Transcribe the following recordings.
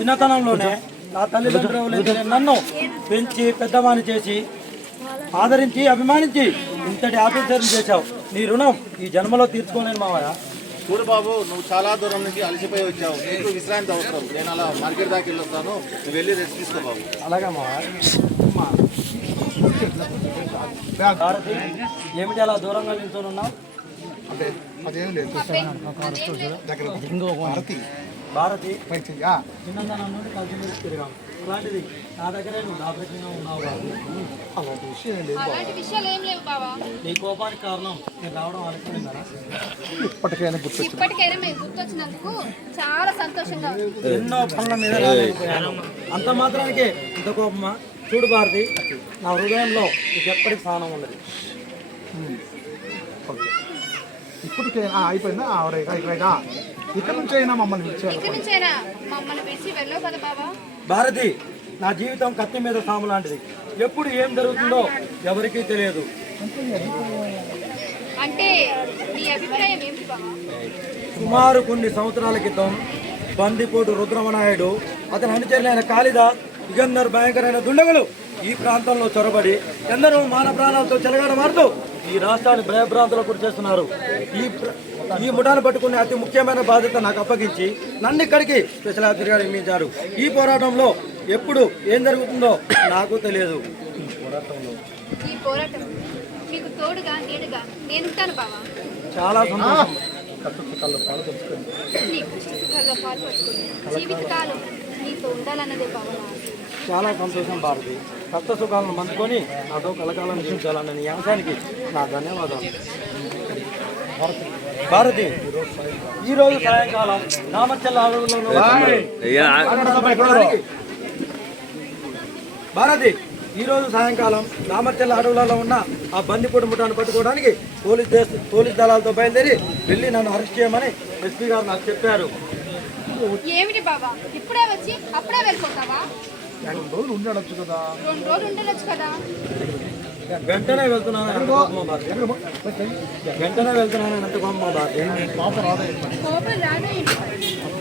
చిన్నతనంలోనే నా తల్లిదండ్రులు నన్ను పెంచి పెద్దవాణి చేసి ఆదరించి అభిమానించి ఇంతటి ఆఫీసర్ని చేశావు. నీ రుణం ఈ జన్మలో తీర్చుకోలేను మావయ్య. చూడు బాబు నువ్వు చాలా దూరం నుంచి అలసిపోయి వచ్చావు. నీకు విశ్రాంతి అవసరం. నేను అలా మార్కెట్ దాకా వెళ్ళి వస్తాను నువ్వు వెళ్ళి రెస్ట్ తీసుకో బాబు. అలాగే మావయ్య. భారతి ఏమిటి అలా దూరంగా నిల్చొనున్నావు అదేం లేదు. దగ్గర భారతి. నుండి కలిసి తిరిగాం. అలాంటిది నా దగ్గరే నువ్వు దాపరికంగా ఉన్నావు అలాంటి విషయం ఏం లేదు అలాంటి విషయాలు ఏం లేవు బావా. నీ కోపానికి కారణం నేను రావడం ఇప్పటికైనా గుర్తు ఇప్పటికైనా మేము గుర్తొచ్చినందుకు చాలా సంతోషంగా ఉంది. ఎన్నో పనుల మీద రాలేకపోయాను అంత మాత్రానికే ఇంత కోపమా? చూడు భారతి నా హృదయంలో నీకు ఎప్పటికి స్థానం ఉన్నది ఇప్పటికైనా ఆ, అయిపోయిందా? ఆ, రైట్ రైట్. ఇక్కడ నుంచి అయినా మమ్మల్ని పిలిచారు. ఇక్కడి నుంచైనా మమ్మల్ని విడిచి వెళ్ళవు కదా బావా భారతి నా జీవితం కత్తి మీద సాము లాంటిది. ఎప్పుడు ఏం జరుగుతుందో ఎవరికీ తెలియదు. అంటే నీ అభిప్రాయం ఏమిటి బావా సుమారు కొన్ని సంవత్సరాల క్రితం బందిపోటు రుద్రమనాయుడు అతని అనుచరులైన కాళిదాస్ యుగంధర్ భయంకరమైన దుండగులు ఈ ప్రాంతంలో చొరబడి ఎందరో మాన ప్రాణాలతో చెలగాడమారుతూ ఈ రాష్ట్రాన్ని భయభ్రాంతులకు గురి చేస్తున్నారు. ఈ ఈ ముఠాను పట్టుకునే అతి ముఖ్యమైన బాధ్యత నాకు అప్పగించి నన్ను ఇక్కడికి స్పెషల్ ఆఫీసర్గా నియమించారు. ఈ పోరాటంలో ఎప్పుడు ఏం జరుగుతుందో నాకు తెలియదు. ఈ పోరాటం మీకు తోడుగా నీడుగా నేనుంటాను బావా. చాలా సంతోషం. చాలా సంతోషం భారతి. కష్ట సుఖాలను పంచుకొని నాతో కలకాలం జీవించాలన్న నీ అంశానికి నా ధన్యవాదాలు. భారతి ఈరోజు సాయంకాలం రామచల్ల అడవులలో భారతి ఈరోజు సాయంకాలం రామచల్ల అడవులలో ఉన్న ఆ బందిపూడి ముఠాను పట్టుకోవడానికి పోలీస్ దేశ పోలీస్ దళాలతో బయలుదేరి వెళ్ళి నన్ను అరెస్ట్ చేయమని ఎస్పీ గారు నాకు చెప్పారు. ఏమిటి బావా ఇప్పుడే వచ్చి అప్పుడే వెళ్ళిపోతావా? రెండు రోజులు ఉండడచ్చు కదా. రెండు రోజులు ఉండవచ్చు కదా. వెంటనే వెళ్తున్నాను వెంటనే కోపం?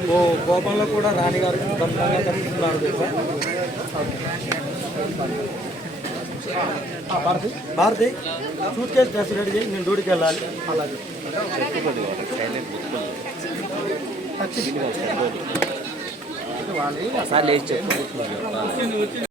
ఓ కోపంలో కూడా రాణి గారు గంభీరంగా కనిపిస్తున్నారు Bharati Bharati suit case dress ready చేసి నేను డ్యూటీకి వెళ్ళాలి. అలాగే. సార్ లేచి చెప్పు